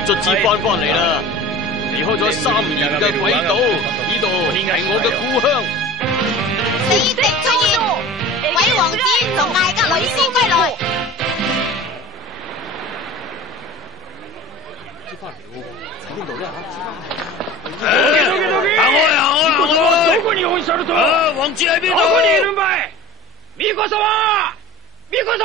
我卒之翻嚟啦！離開咗3年嘅鬼島，呢度係我嘅故鄉。死敵出現，鬼王子同艾格雷斯歸來。翻嚟喎，邊度咧行開！どこにおっしゃると？王子喺邊度？どこにいるんばい？巫女様！巫女様！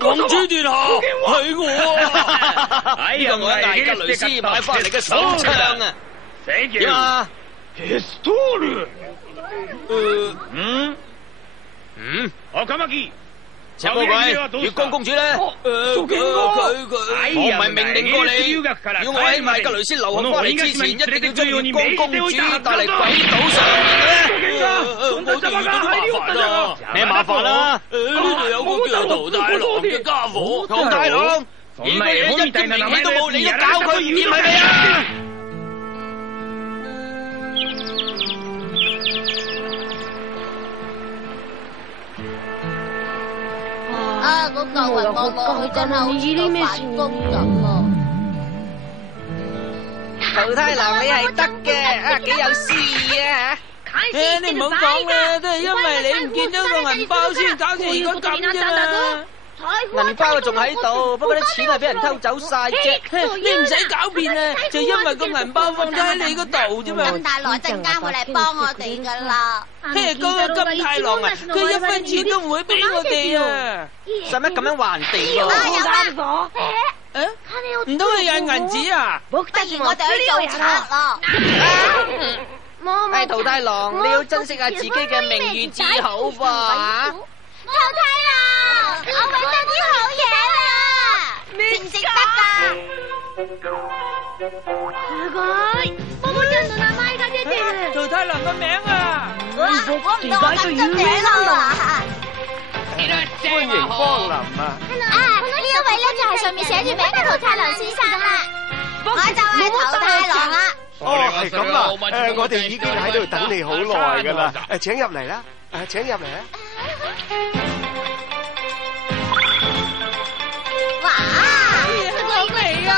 公主殿下，係我啊！呢個我喺艾格雷斯買翻嚟嘅手槍啊！點啊？ピストル。赤巻。赤魔鬼，月光公主咧？佢，我唔係命令過你，要我喺艾格雷斯留學翻嚟之前，一定要將月光公主帶嚟鬼島上面嘅咧。我哋遇到啲麻煩啊！咩麻煩啊？呢度有個叫做桃太郎嘅家伙，桃太郎，而家嘢一啲名氣都冇，你都搞佢，掂係咪啊？啊！嗰嚿雲望落去真係好似個反光咁啊！桃太郎你係得嘅，啊幾有詩啊！你唔好講啦，都係因為你唔見咗個銀包先搞成而家咁啫嘛。銀包仲喺度，不過啲錢係俾人偷走晒啫。你唔使狡辯啊，就因為個銀包放咗喺你嗰度啫嘛。金太郎陣間會嚟幫我哋噶啦。嗰個金太郎啊，佢1分錢都唔會俾我哋啊。使乜咁樣還地啊？唔通係印銀紙啊？不如我哋去做賊咯。桃太郎，你要珍惜下自己嘅名譽至好噃。桃太郎，我搵到啲好嘢啦，食唔食得噶？すごい！ボボちゃんの名前が出てる。桃太郎個名啊！哇，估唔到我咁出名啦！歡迎光臨啊！呢一位咧就係上面寫住名嘅桃太郎先生啦，我就係桃太郎啦。哦，係咁啊！我哋已經喺度等你好耐噶啦，請入嚟啦，請入嚟啊！哇，好味啊！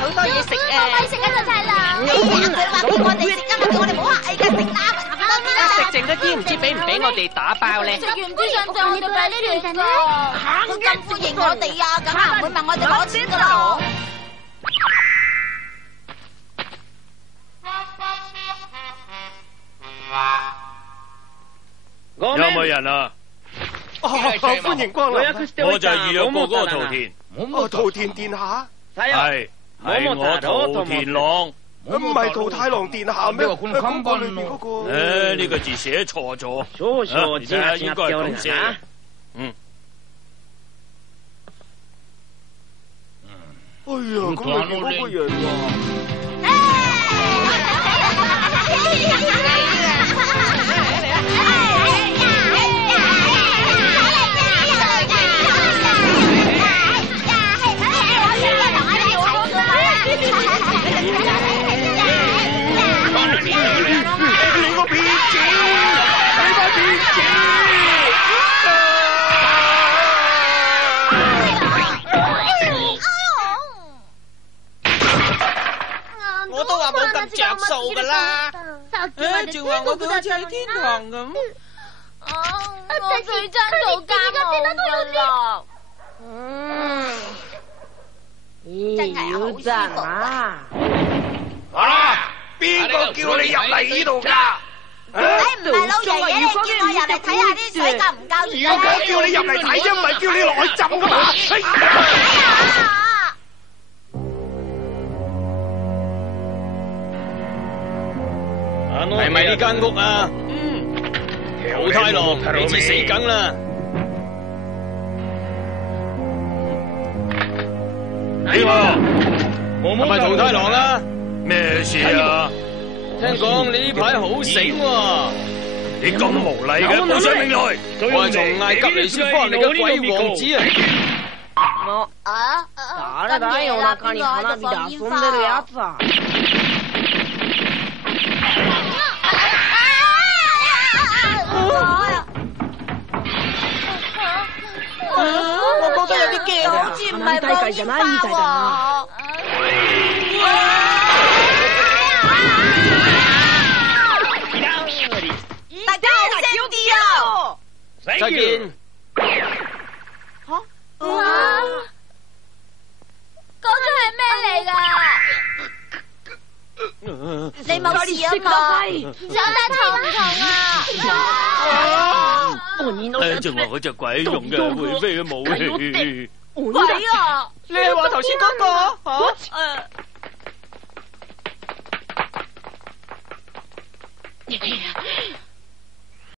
好多嘢食啊！可以食啊，桃太郎！佢話俾我哋食啊嘛，叫我哋唔好客氣㗎，食啦，食剩嗰啲唔知俾唔俾我哋打包咧？食完唔知想唔想我哋俾呢條㗎？佢咁歡迎我哋啊，梗係唔會問我哋攞錢㗎啦。有冇人啊？歡迎光臨。我就係預約過嗰個桃田。桃田殿下。係我桃田郎。唔係桃太郎殿下咩？公報裏面嗰個。呢個字寫錯咗。而家應該係咁寫。哎呀，咁咪嗰個人喎。你個騙子！你個騙子！我都話冇咁着數噶啦，仲話我好似喺天堂咁。我最憎做家務噶啦。真係好舒服啊！好啦，邊個叫你入嚟呢度噶？唔係老爺爺，你叫我入嚟睇下啲水夠唔夠熱？我講叫你入嚟睇啫，唔係叫你落去浸噶嘛。係咪呢間屋啊？桃太郎，你至死梗啦！係咪桃太郎啊？咩事啊？聽講你呢排好醒喎！你咁無禮嘅，報上名來！我係從艾格尼斯翻嚟嘅鬼王子啊！誰だよ、お腹に花火で遊んでるやつは。我覺得有啲驚啊，花火大會じゃないみたいだな。大家小心啲啊！再見。嗰個係咩嚟㗎？你冇事啊嘛？手帶痛唔痛啊？正話嗰隻鬼用嘅會飛嘅武器。鬼啊！你係話頭先嗰個？